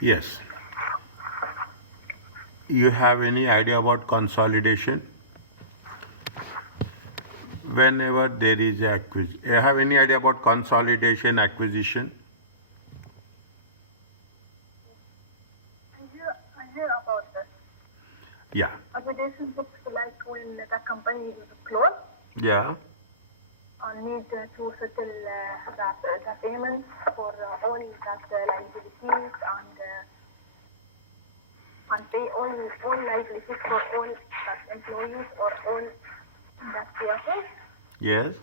Yes. You have any idea about consolidation? Whenever there is acquisition, you have any idea about consolidation acquisition? I hear about this. Yeah. Acquisition looks like when the company is closed Yeah. and need to settle the payments for all that liabilities and pay all liabilities for all that employees or all that vehicles. Yes.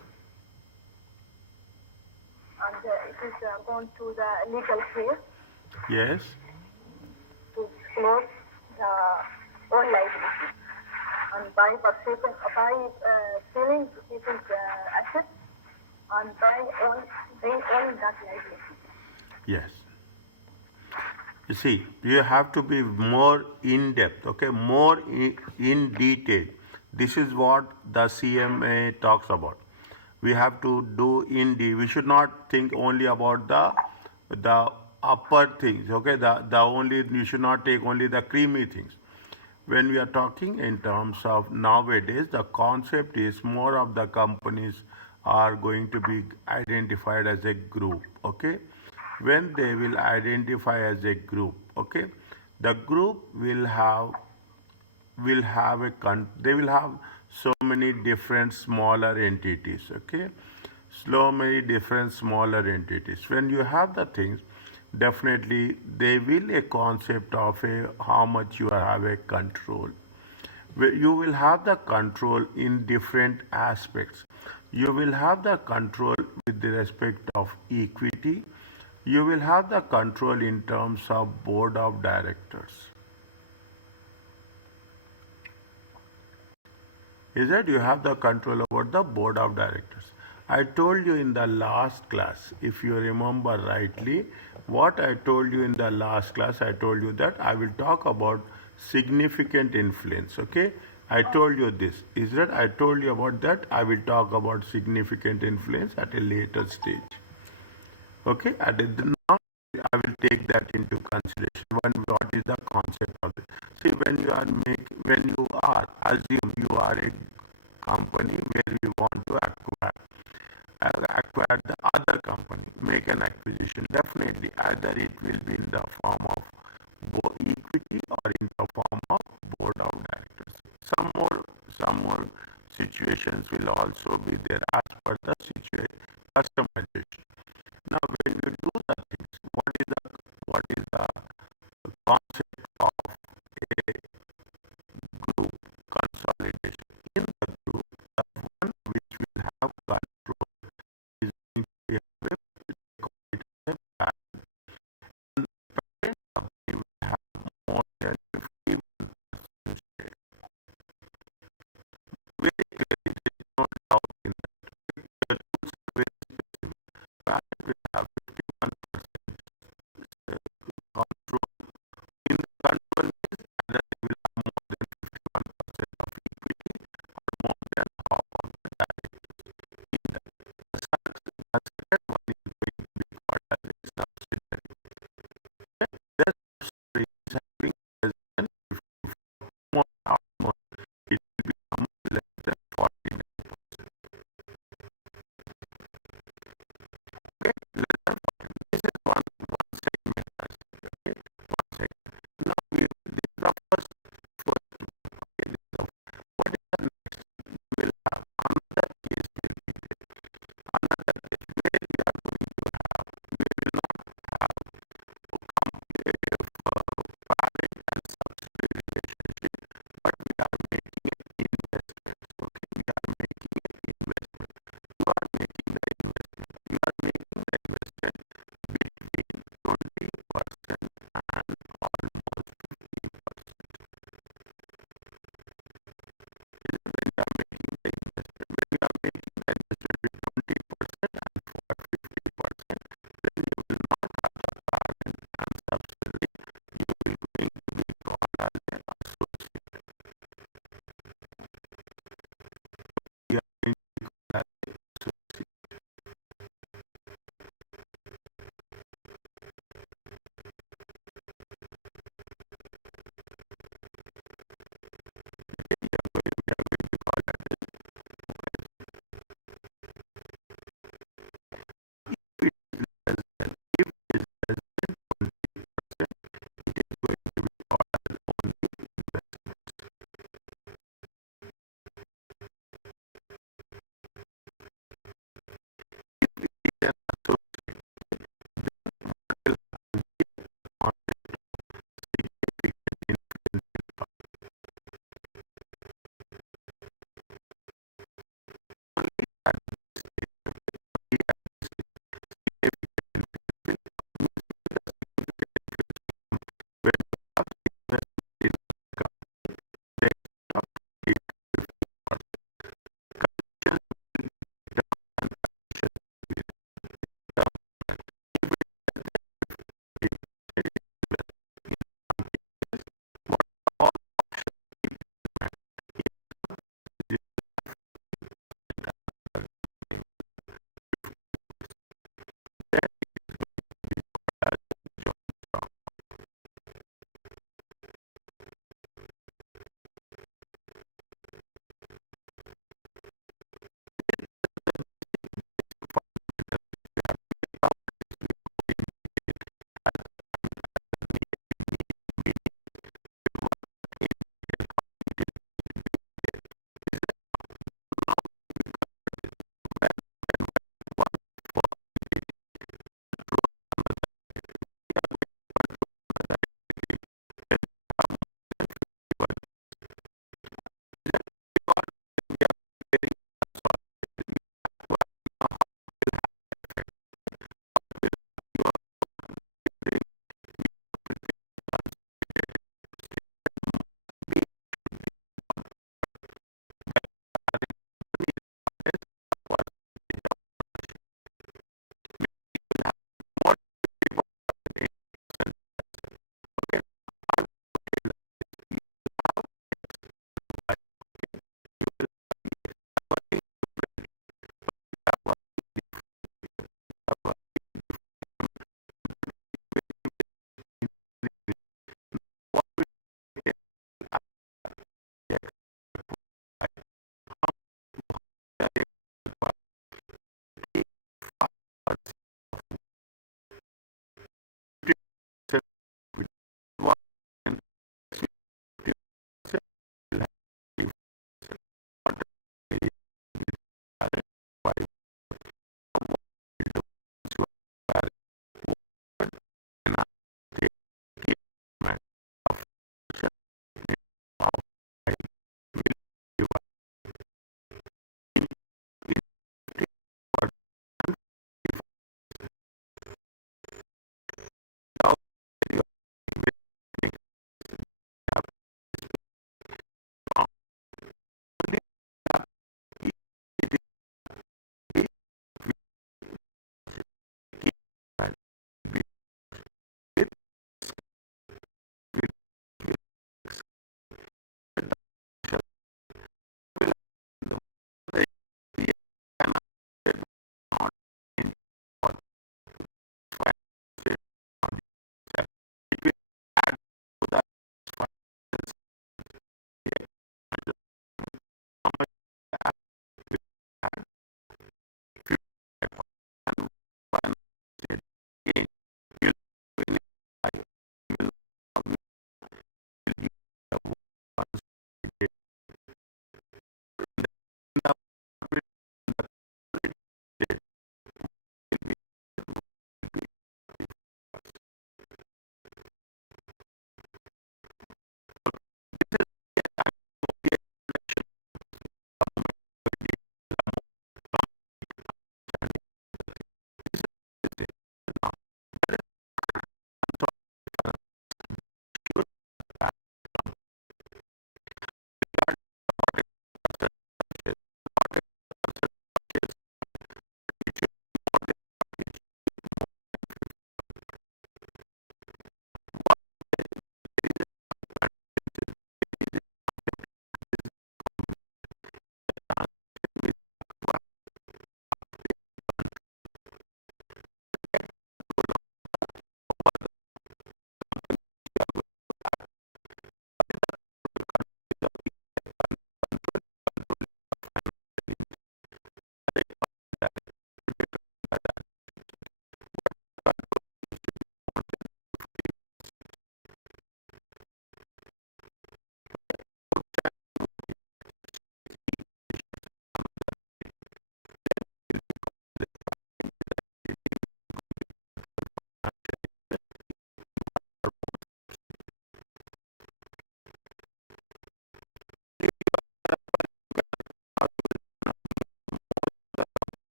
And it is gone to the legal case Yes. to disclose the all liabilities. And by purchasing, by selling people's assets and pay all that liability. Yes. You see, you have to be more in depth, okay, more in detail. This is what the CMA talks about. We have to do in detail. We should not think only about the upper things, okay. The only you should not take only the creamy things. When we are talking in terms of nowadays, the concept is more of the companies are going to be identified as a group, okay. When they will identify as a group, okay, the group will have they will have so many different smaller entities, okay, so many different smaller entities. When you have the things, definitely they will a concept of a how much you have a control. You will have the control in different aspects. You will have the control with the respect of equity. You will have the control in terms of board of directors. Is that you have the control over the board of directors. I told you in the last class, if you remember rightly, what I told you in the last class, I told you that I will talk about significant influence. Okay, I told you this. Is that I told you about that? I will talk about significant influence at a later stage. Okay, now I will take that into consideration. What is the concept of it? See, when you are assume you are a company where you want to acquire the other company, make an acquisition. Definitely, either it will be in the form of equity or in the form of board of directors. Some more situations will also be there as per the situation customization. Now, when you do the things, what is the concept of a group consolidation? In the group, the one which will have control is going to be have a call it as a parent. And parent company will have more than 51% share. Very clearly, there is no doubt in that. The rules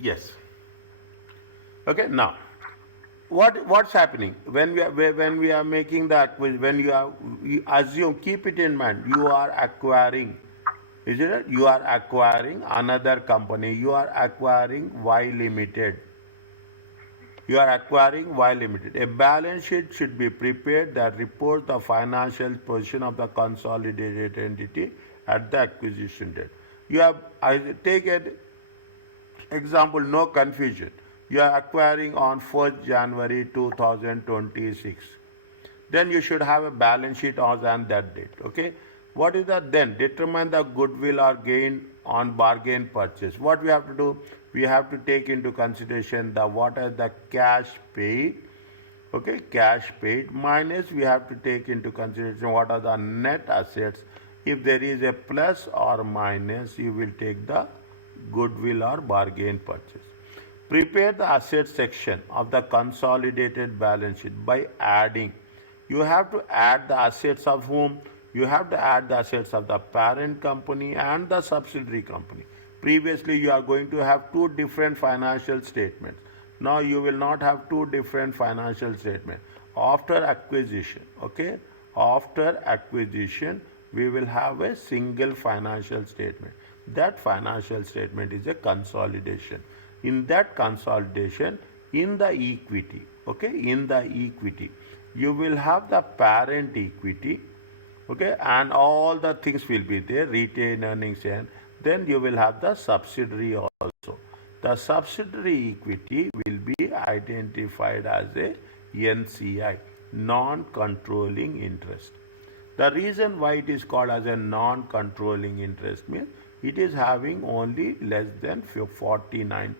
Yes. Okay. Now, what's happening when we are making the acquisition? When you assume, keep it in mind, you are acquiring. Isn't it? You are acquiring another company. You are acquiring Y Limited. You are acquiring Y Limited. A balance sheet should be prepared that reports the financial position of the consolidated entity at the acquisition date. You have, I take an example, no confusion. You are acquiring on 1st January 2026. Then you should have a balance sheet on that date. Okay. What is that then? Determine the goodwill or gain on bargain purchase. What we have to do? We have to take into consideration the what are the cash paid. Okay, cash paid minus we have to take into consideration what are the net assets. If there is a plus or minus, you will take the goodwill or bargain purchase. Prepare the asset section of the consolidated balance sheet by adding. You have to add the assets of whom? You have to add the assets of the parent company and the subsidiary company. Previously, you are going to have two different financial statements. Now you will not have two different financial statements. After acquisition, okay? After acquisition, we will have a single financial statement. That financial statement is a consolidation. In that consolidation, in the equity, okay, in the equity, you will have the parent equity, okay, and all the things will be there, retained earnings, and then you will have the subsidiary also. The subsidiary equity will be identified as a NCI, non-controlling interest. The reason why it is called as a non-controlling interest means it is having only less than 49%.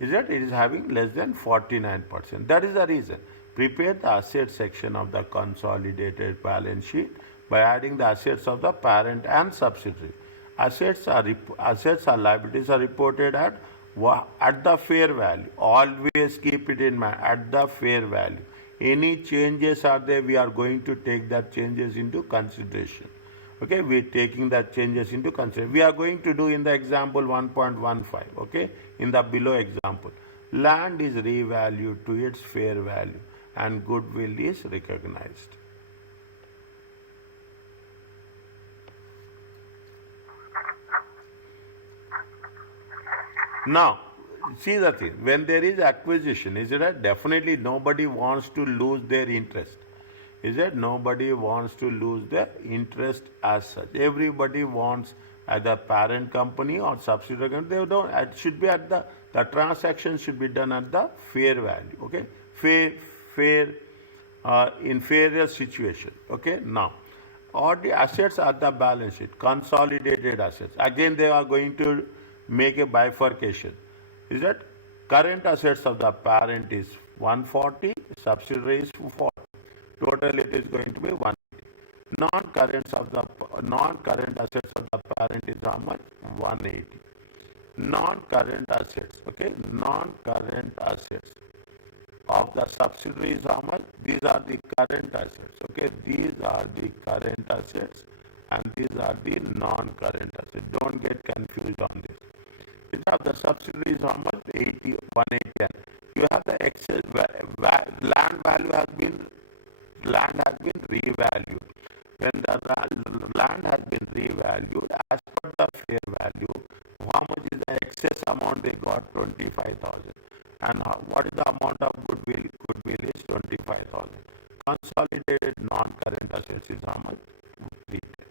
Is that it is having less than 49%. That is the reason. Prepare the asset section of the consolidated balance sheet by adding the assets of the parent and subsidiary. Assets or liabilities are reported at the fair value. Always keep it in mind, at the fair value. Any changes are there, we are going to take that changes into consideration. Okay, we are taking that changes into consideration. We are going to do in the example 1.15. Okay, in the below example, land is revalued to its fair value and goodwill is recognized. Now, see the thing, when there is acquisition, is it right? Definitely nobody wants to lose their interest. Is it? Nobody wants to lose their interest as such. Everybody wants either parent company or subsidiary company. They don't. It should be at the transaction should be done at the fair value. Okay, fair, in fairer situation. Okay, now all the assets are the balance sheet, consolidated assets. Again, they are going to make a bifurcation. Is that current assets of the parent is 140, subsidiary is 40. Total it is going to be 180. Non-current assets of the parent is how much? 180. Non-current assets, okay? Non-current assets of the subsidiary is how much? These are the current assets, okay? These are the current assets and these are the non-current assets. Don't get confused on this. These are the subsidiaries how much? 80, 180. You have the excess land value has been revalued. When the land has been revalued as per the fair value, how much is the excess amount they got? 25,000. And what is the amount of goodwill? Goodwill is 25,000. Consolidated non-current assets is how much? 310.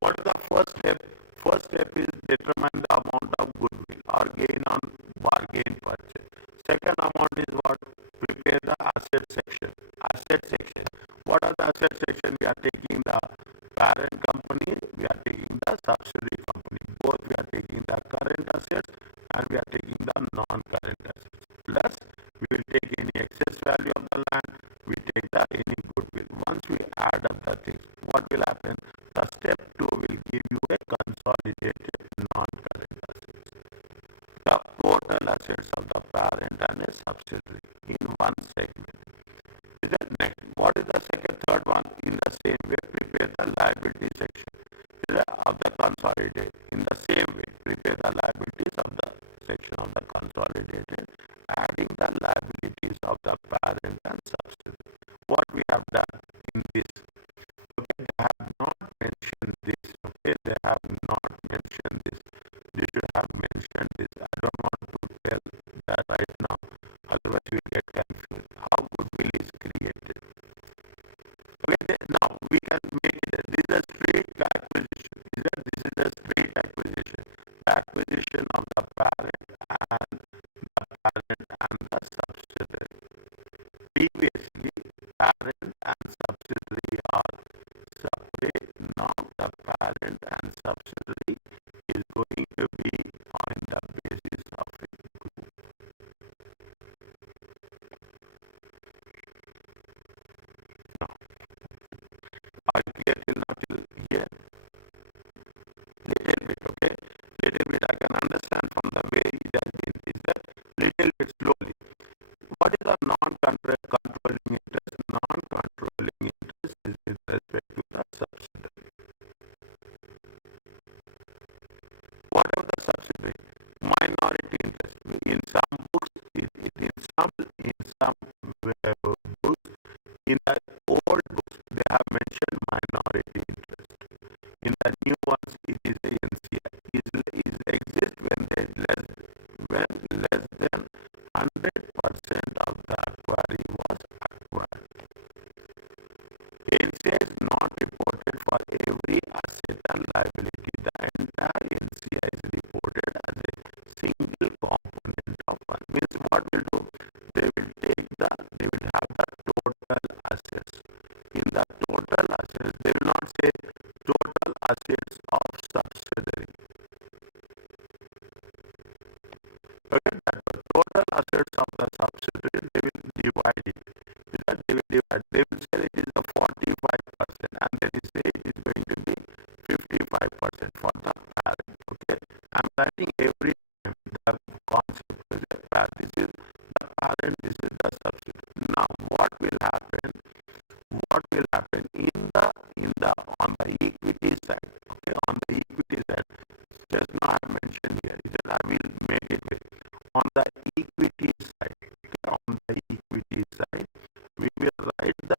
What is the first step? First step is determine the amount of goodwill or gain on bargain purchase. Second amount is what? Prepare the asset section. Asset section. What are the asset section? We are taking the parent company, we are taking the subsidiary company. Both we are taking the current assets and we are taking the non-current assets. Plus, we will take any excess value of the land, we take the any goodwill. Once we add up the things, what will happen? The step 2 will give you a consolidated non-current assets. The total assets of the parent and a subsidiary in one consolidate. In the same way, prepare the liabilities of the section of the consolidated, adding the liabilities of the parent and subsidiary. What we have done in this, okay, they have not mentioned this, okay, they have not mentioned this. They should have mentioned this. I don't want to tell that right now, otherwise you will get confused. How goodwill is created. Okay, now we can make it. This is a straight acquisition. This is a straight acquisition. The acquisition of the parent and the subsidiary. Previously, parent and subsidiary are separate. Now the parent and subsidiary is going to be on the basis of a group. Now, are you clear till now till here? Little bit, okay? Little bit I can understand from the way it has been. Is that little bit slowly. What is a non-controlling interest? Non-controlling interest is with respect to the subsidiary. What are the subsidiary? Minority interest. In some books, in some books, in the old books, they have mentioned minority interest. In the new ones, it is the NCI. It exists when less than 100% of the acquiry was acquired. NCI is not reported for every asset and liability. The entire NCI is reported as a single component of one. Means what will do? They will have the total assets. In the total assets, they will not say total assets of subsidiary. Okay, the total assets of the subsidiary, they will divide it. They will say it is a 45%, and they will say it is going to be 55% for the parent. Okay, I'm writing every time the concept. This is the parent, this is the subsidiary. Now, what will happen? What will happen on the equity side? Okay, on the equity side, just now I mentioned here is that I will make it way. On the equity side, okay, on the equity side, we will write the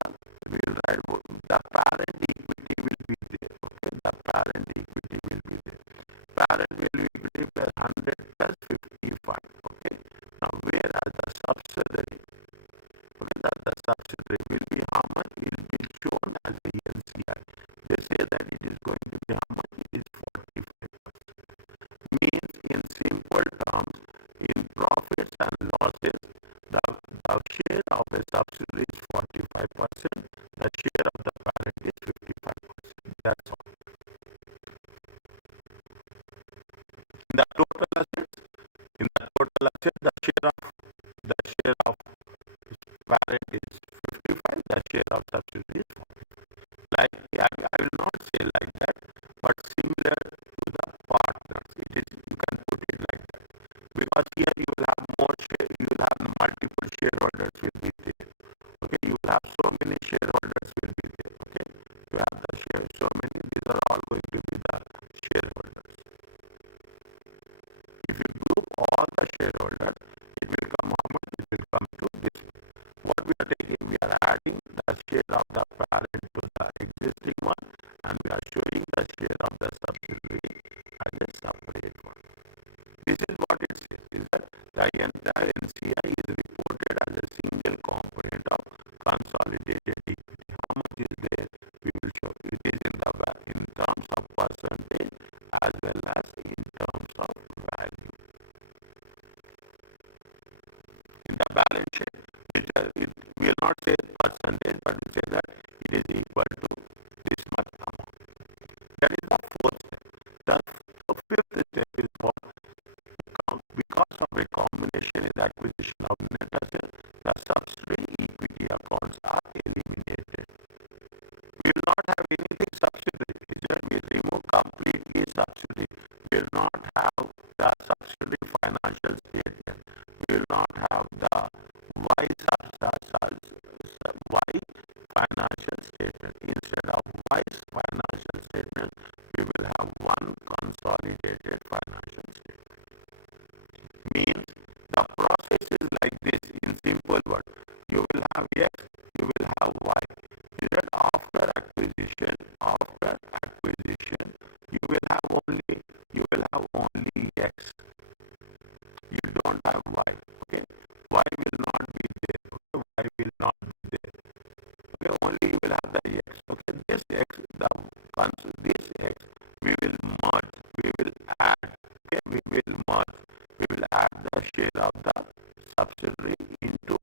parent equity will be there. Okay, the parent equity will be there. Parent will be equity plus 100 plus 55. Okay, now whereas the subsidiary, okay, the subsidiary will be how much? Will be shown as the NCI. They say that it is going to be how much? It is 45%. Means in simple terms, in profits and losses, the share of a subsidiary is 45%, the share of the parent is 55%. That's all. In the total assets, the share of parent is 55, the share of subsidiary is 40. Like I will not say like that, but similar to the partners, you can put it like that. Because here you will have more share, you will have multiple shareholders will be there. Okay, you will have so many shareholders will be there. Okay, you have the share, so many, these are all going to be the shareholders. If you group all the shareholders, it will come how much? It will come to this. What we are taking, we are adding the share of the parent to the existing one, and we are showing the share of the subsidiary as a separate one. This is what it says, is that the entire NCI is reported as a single component of consolidated equity. How much is there? We will show. It is in terms of percentage as well as in terms of value. In the balance sheet, it will not say percentage, but we say that it is equal to this much amount. That is the fourth step. The fifth step is what? Because of a combination in the acquisition of net assets, the subsidiary equity accounts are eliminated. We will not have anything subsidiary. We remove completely subsidiary. We will not have the subsidiary financial statement. We will not have the Y financial statement. Instead of Y financial statement, we will have one consolidated financial statement. Means the process is like this in simple word. You will have X, you will have Y. Is that after acquisition, you will have only X. You don't have Y. Okay? Y will not be there. Okay? Y will not be there. Okay? Only you will have the X. Okay? This X, this X, we will merge. We will add. Okay? We will merge. We will add the share of the subsidiary into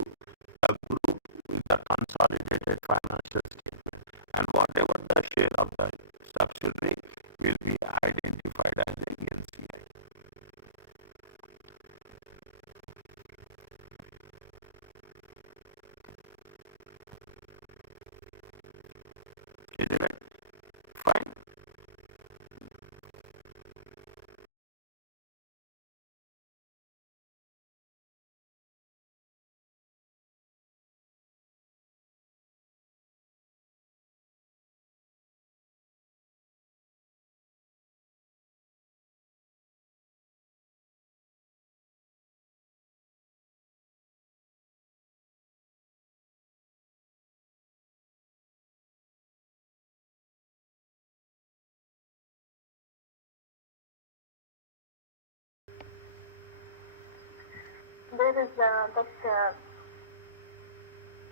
the group with the consolidated financial statement. And whatever the share of the subsidiary will be identified as a NCI. Isn't it? Fine. There is that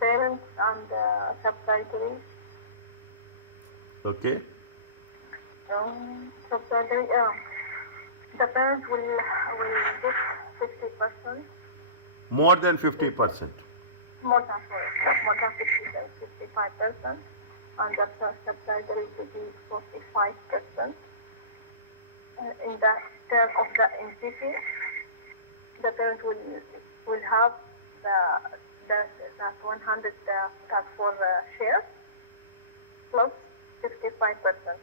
parents and subsidiaries. Okay. Subsidiary, the parents will get 50%, More than 50%. more than 55%, and the subsidiary will be 45%. In the term of the entity, the parent will have that 100 that for shares plus 55%.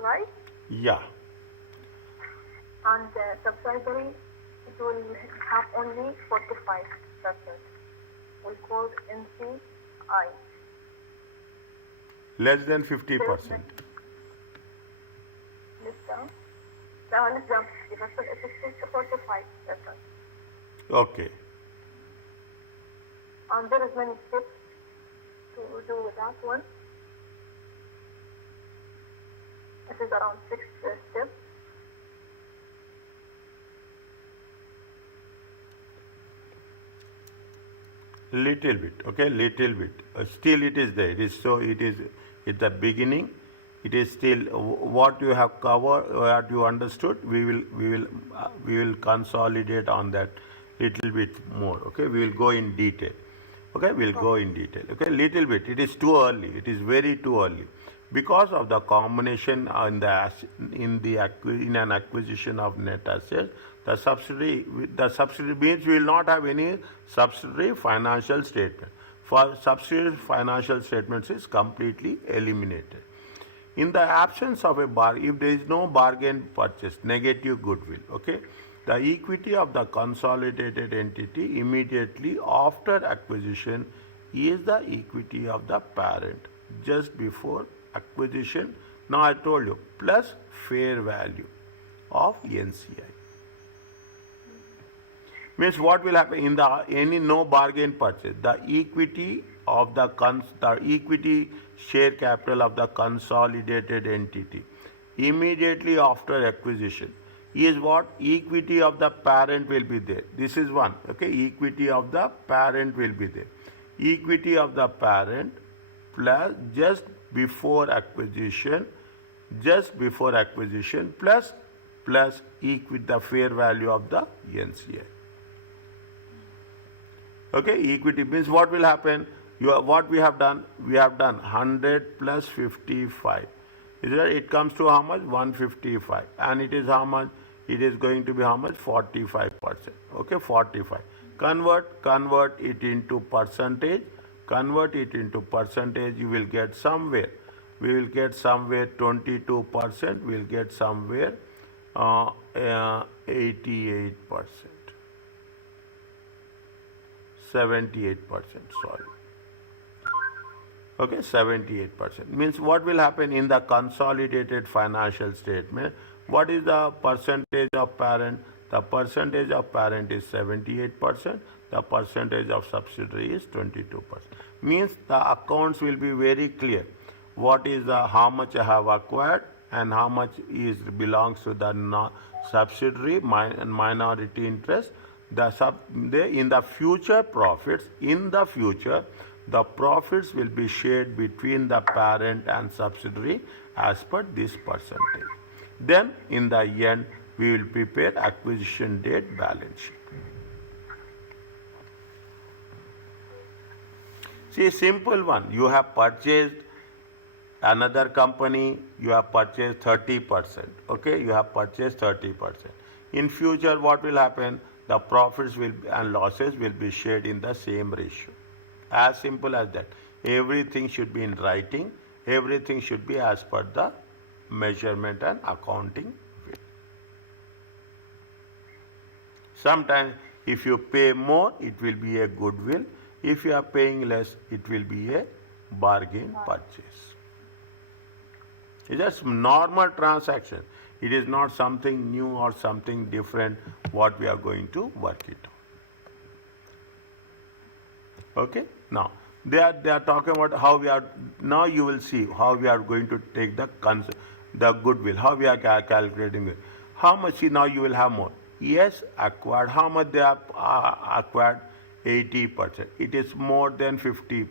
Right? Yeah. And the subsidiary, it will have only 45%. We call NCI. Less than 50%. Less than, now less than 50%, it is 45%. Okay. And there is many steps to do with that one. It is around 6 steps. Little bit. Okay, little bit. Still it is there. It is so. It is at the beginning. It is still what you have covered, what you understood. We will consolidate on that little bit more. Okay, we will go in detail. Okay, we'll go in detail. Okay, little bit. It is too early. It is very too early because of the combination in an acquisition of net assets. The subsidiary means we will not have any subsidiary financial statement. For subsidiary financial statements is completely eliminated. In the absence of if there is no bargain purchase, negative goodwill, okay, the equity of the consolidated entity immediately after acquisition is the equity of the parent just before acquisition. Now I told you, plus fair value of NCI. Means what will happen in the any no bargain purchase, the equity of the equity share capital of the consolidated entity immediately after acquisition is what? Equity of the parent will be there. This is one. Okay, equity of the parent will be there. Equity of the parent plus just before acquisition plus equity the fair value of the NCI. Okay, equity means what will happen? What we have done? We have done 100 plus 55. Is that it comes to how much? 155. And it is how much? It is going to be how much? 45%. Okay, 45. Convert it into percentage. Convert it into percentage. You will get somewhere. We will get somewhere 22%. We will get somewhere 88%. 78%, sorry. Okay, 78%. Means what will happen in the consolidated financial statement? What is the percentage of parent? The percentage of parent is 78%. The percentage of subsidiary is 22%. Means the accounts will be very clear. What is the how much I have acquired and how much is belongs to the subsidiary and minority interest. In the future profits, in the future, the profits will be shared between the parent and subsidiary as per this percentage. Then in the end, we will prepare acquisition date balance sheet. See, simple one. You have purchased another company, you have purchased 30%. Okay, you have purchased 30%. In future, what will happen? The profits will and losses will be shared in the same ratio. As simple as that. Everything should be in writing. Everything should be as per the measurement and accounting way. Sometimes if you pay more, it will be a goodwill. If you are paying less, it will be a bargain purchase. It's just normal transaction. It is not something new or something different what we are going to work it on. Okay? Now, they are talking about how we are, now you will see how we are going to take the goodwill, how we are calculating it. How much, see now you will have more. Yes, acquired, how much they have acquired? 80%. It is more than 50%.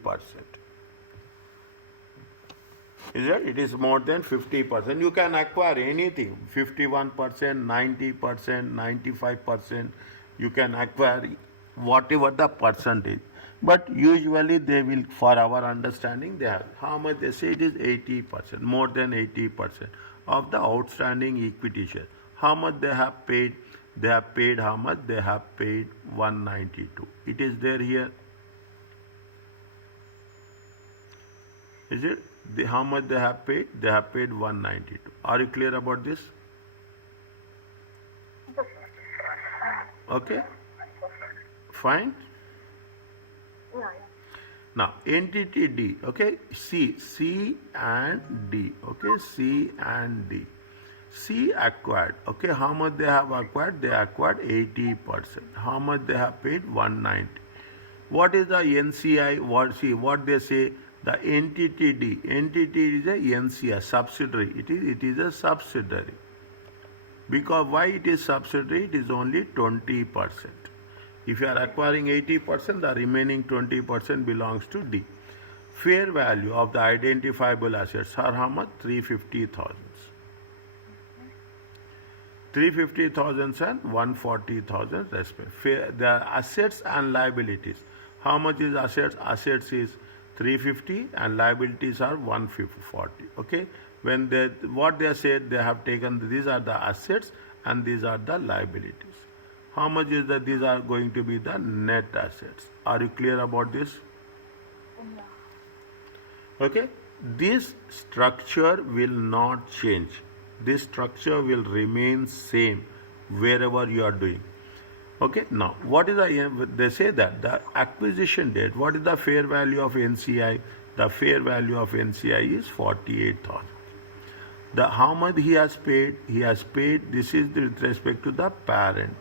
Is it? It is more than 50%. You can acquire anything, 51%, 90%, 95%. You can acquire whatever the percentage. But usually they will, for our understanding, they have. How much they say it is 80%, more than 80% of the outstanding equity share. How much they have paid? They have paid how much? They have paid 192. It is there here. Is it? How much they have paid? They have paid 192. Are you clear about this? Okay? Fine? Yeah. Now, entity D, okay? C and D, okay? C and D. C acquired, okay? How much they have acquired? They acquired 80%. How much they have paid? 190. What is the NCI? What they say? The entity D. Entity is a NCI, subsidiary. It is a subsidiary. Because why it is subsidiary? It is only 20%. If you are acquiring 80%, the remaining 20% belongs to D. Fair value of the identifiable assets are how much? 350,000. 350,000 and 140,000 respectively. The assets and liabilities. How much is assets? Assets is 350 and liabilities are 140. Okay. When what they said, they have taken these are the assets and these are the liabilities. How much is that? These are going to be the net assets. Are you clear about this? Okay. This structure will not change. This structure will remain same wherever you are doing. Okay. Now, what is they say that the acquisition date, what is the fair value of NCI? The fair value of NCI is 48,000. How much he has paid? He has paid, this is with respect to the parent.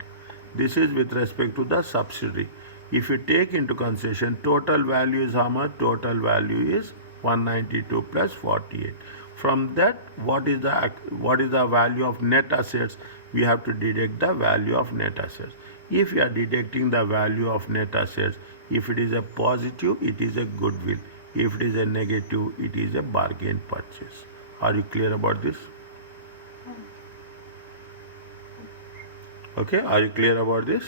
This is with respect to the subsidiary. If you take into consideration, total value is how much? Total value is 192 plus 48. From that, what is the value of net assets? We have to deduct the value of net assets. If you are deducting the value of net assets, if it is a positive, it is a goodwill. If it is a negative, it is a bargain purchase. Are you clear about this? Okay, are you clear about this?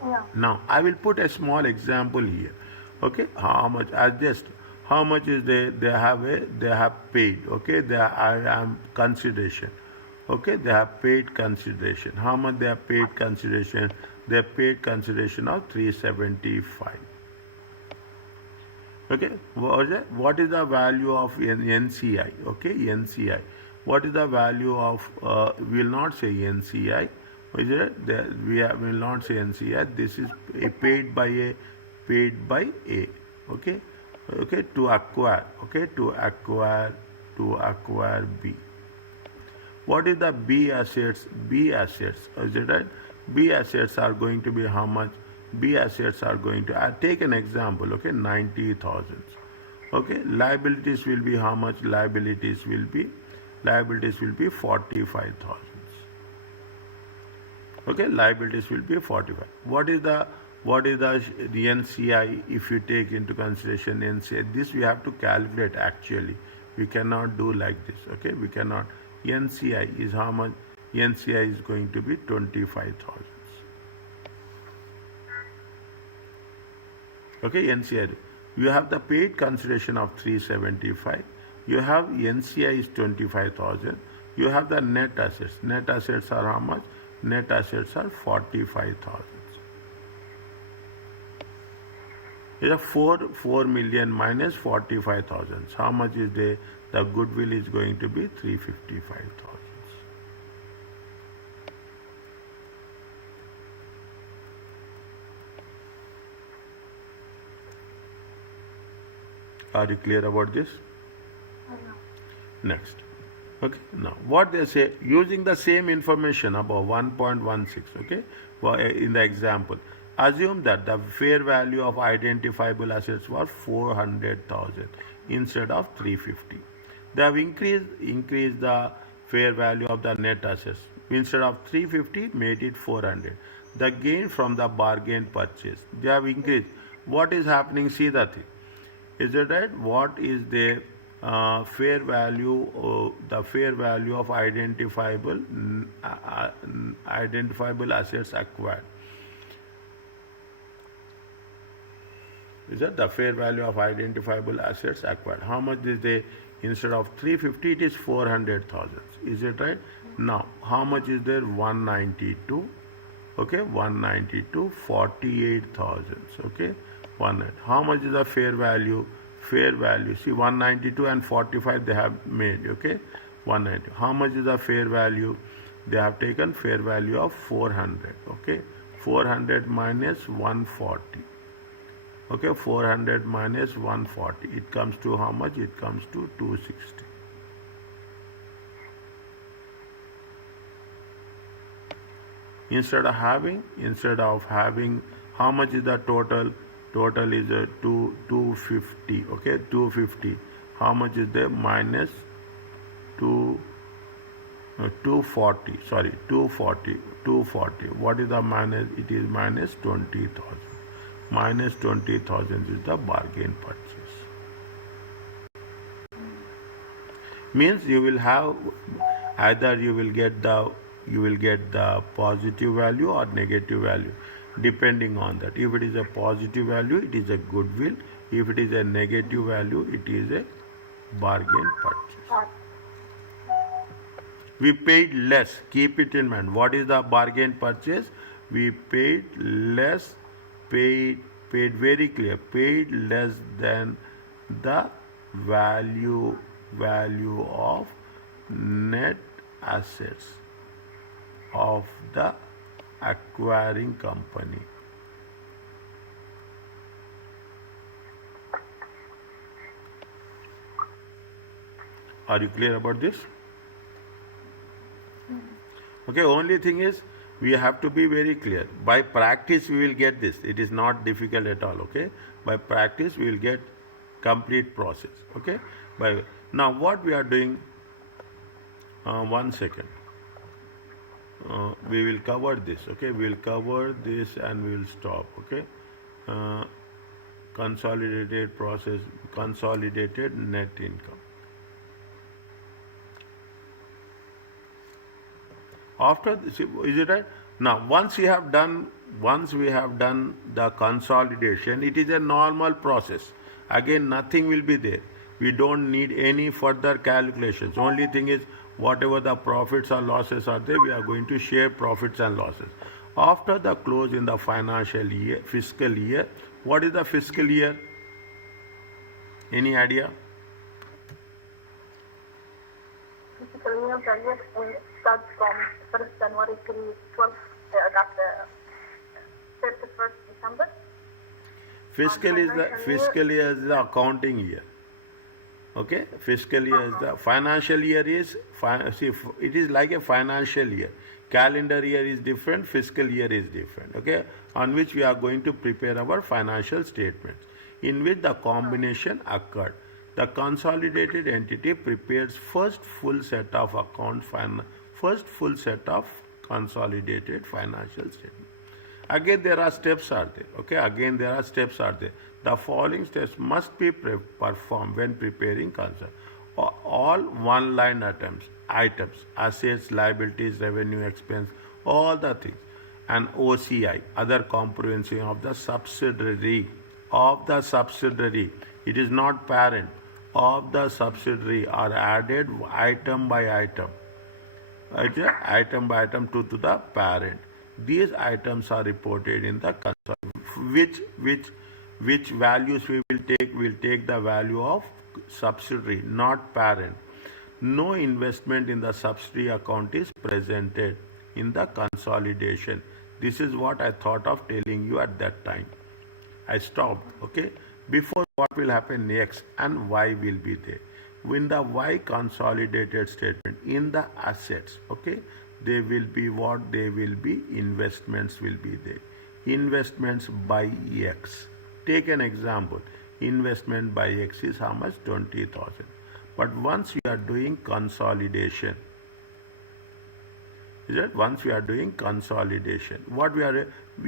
Yeah. Now, I will put a small example here. Okay, how much? How much is they have paid? Okay, I am consideration. Okay, they have paid consideration. How much they have paid consideration? They have paid consideration of 375. Okay, what is the value of NCI? Okay, NCI. What is the value of? We will not say NCI. Is it? Will not say NCI. This is paid by A. Okay. Okay, to acquire, okay, to acquire B. What is the B assets? B assets, is it right? B assets are going to be how much? B assets are going to, I take an example, okay, 90,000. Okay, liabilities will be how much? Liabilities will be 45,000. Okay, liabilities will be 45. What is the NCI? If you take into consideration NCI, this we have to calculate actually. We cannot do like this. Okay, we cannot. NCI is how much? NCI is going to be 25,000. Okay, NCI. You have the paid consideration of 375. You have NCI is 25,000. You have the net assets. Net assets are how much? Net assets are 45,000. It is 4 million minus 45,000. How much is there? The goodwill is going to be 355,000. Are you clear about this? Next. Okay. Now, what they say, using the same information about 1.16, okay, in the example, assume that the fair value of identifiable assets was 400,000 instead of 350. They have increased the fair value of the net assets. Instead of 350, made it 400. The gain from the bargain purchase, they have increased. What is happening? See the thing. Is it right? What is the fair value? The fair value of identifiable assets acquired. Is that the fair value of identifiable assets acquired? How much is the, instead of 350, it is 400,000. Is it right? Now, how much is there? 192. Okay, 192, 48,000. Okay, 190. How much is the fair value? Fair value. See, 192 and 45 they have made. Okay, 190. How much is the fair value? They have taken fair value of 400. Okay, 400 minus 140. Okay, 400 minus 140. It comes to how much? It comes to 260. Instead of having, how much is the total? Total is 250. Okay, 250. How much is there? Minus 2 240. Sorry, 240. What is the minus? It is minus 20,000. Minus 20,000 is the bargain purchase. Means you will have, either you will get the positive value or negative value, depending on that. If it is a positive value, it is a goodwill. If it is a negative value, it is a bargain purchase. We paid less. Keep it in mind. What is the bargain purchase? We paid less. Paid very clear. Paid less than the value of net assets of the acquiring company. Are you clear about this? Okay, only thing is, we have to be very clear. By practice, we will get this. It is not difficult at all. Okay, by practice, we will get complete process. Okay, now what we are doing. 1 second. We will cover this. Okay, we will cover this and we will stop. Okay, consolidated process, consolidated net income. After this, is it right? Now, once we have done the consolidation, it is a normal process. Again, nothing will be there. We don't need any further calculations. Only thing is, whatever the profits or losses are there, we are going to share profits and losses. After the close in the fiscal year, what is the fiscal year? Any idea? Fiscal year starts from 1st January to 31st December. Fiscal year is the accounting year. Okay, fiscal year is the financial year is see, it is like a financial year. Calendar year is different, fiscal year is different. Okay, on which we are going to prepare our financial statements, in which the combination occurred. The consolidated entity prepares first full set of consolidated financial statements. Again, there are steps are there. Okay, again there are steps are there. The following steps must be performed when preparing consol. All one-line items, assets, liabilities, revenue, expense, all the things, and OCI, other comprehensive of the subsidiary, it is not parent, of the subsidiary are added item by item. Item by item to the parent. These items are reported in the consolidated. Which values we will take? We'll take the value of subsidiary, not parent. No investment in the subsidiary account is presented in the consolidation. This is what I thought of telling you at that time. I stopped. Okay. Before, what will happen next and why will be there. In the Y consolidated statement, in the assets, okay, they will be what? They will be investments will be there. Investments by X. Take an example. Investment by X is how much? 20,000. But once we are doing consolidation, is it? Once we are doing consolidation, what we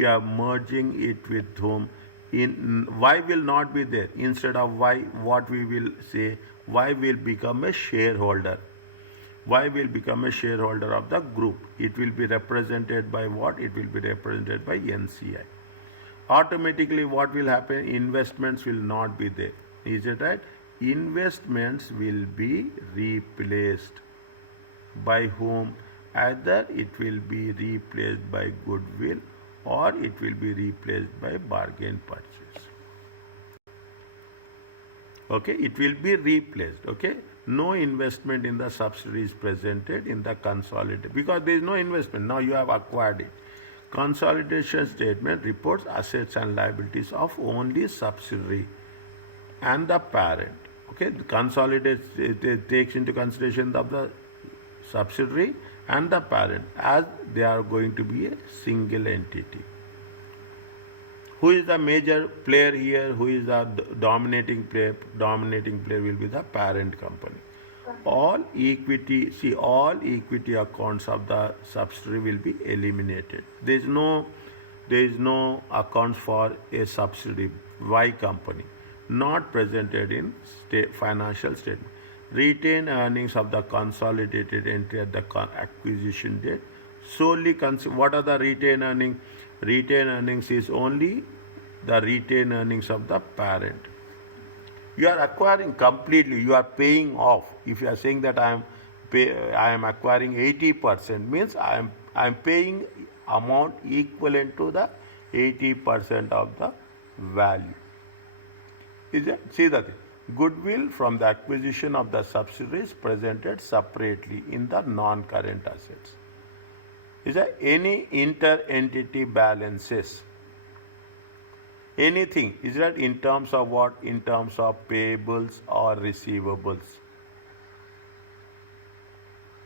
are merging it with whom? In Y will not be there. Instead of Y, what we will say? Y will become a shareholder. Y will become a shareholder of the group. It will be represented by what? It will be represented by NCI. Automatically, what will happen? Investments will not be there. Is it right? Investments will be replaced by whom? Either it will be replaced by goodwill or it will be replaced by bargain purchase. Okay, it will be replaced. Okay, no investment in the subsidiary is presented in the consolidated because there is no investment. Now you have acquired it. Consolidation statement reports assets and liabilities of only subsidiary and the parent. Okay, the consolidated it takes into consideration of the subsidiary and the parent as they are going to be a single entity. Who is the major player here? Who is the dominating player? Dominating player will be the parent company. All equity accounts of the subsidiary will be eliminated. There is no accounts for a subsidiary Y company not presented in financial statement. Retained earnings of the consolidated entity at the acquisition date solely what are the retained earnings? Retained earnings is only the retained earnings of the parent. You are acquiring completely, you are paying off. If you are saying that I am acquiring 80%, means I am paying amount equivalent to the 80% of the value. Is it? See that goodwill from the acquisition of the subsidiaries presented separately in the non-current assets. Is there any inter-entity balances? Anything, is that in terms of what? In terms of payables or receivables.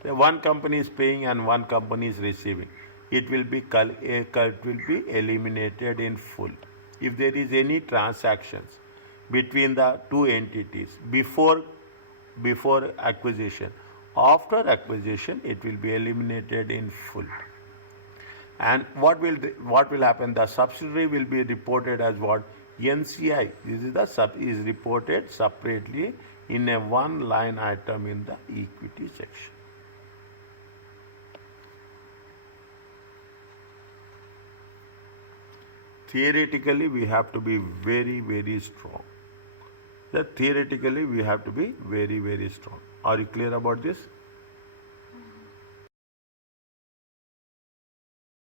One company is paying and one company is receiving. It will be eliminated in full. If there is any transactions between the two entities before acquisition, after acquisition, it will be eliminated in full. And what will happen? The subsidiary will be reported as what? NCI. This is the is reported separately in a one line item in the equity section. Theoretically, we have to be very, very strong. Theoretically, we have to be very, very strong. Are you clear about this?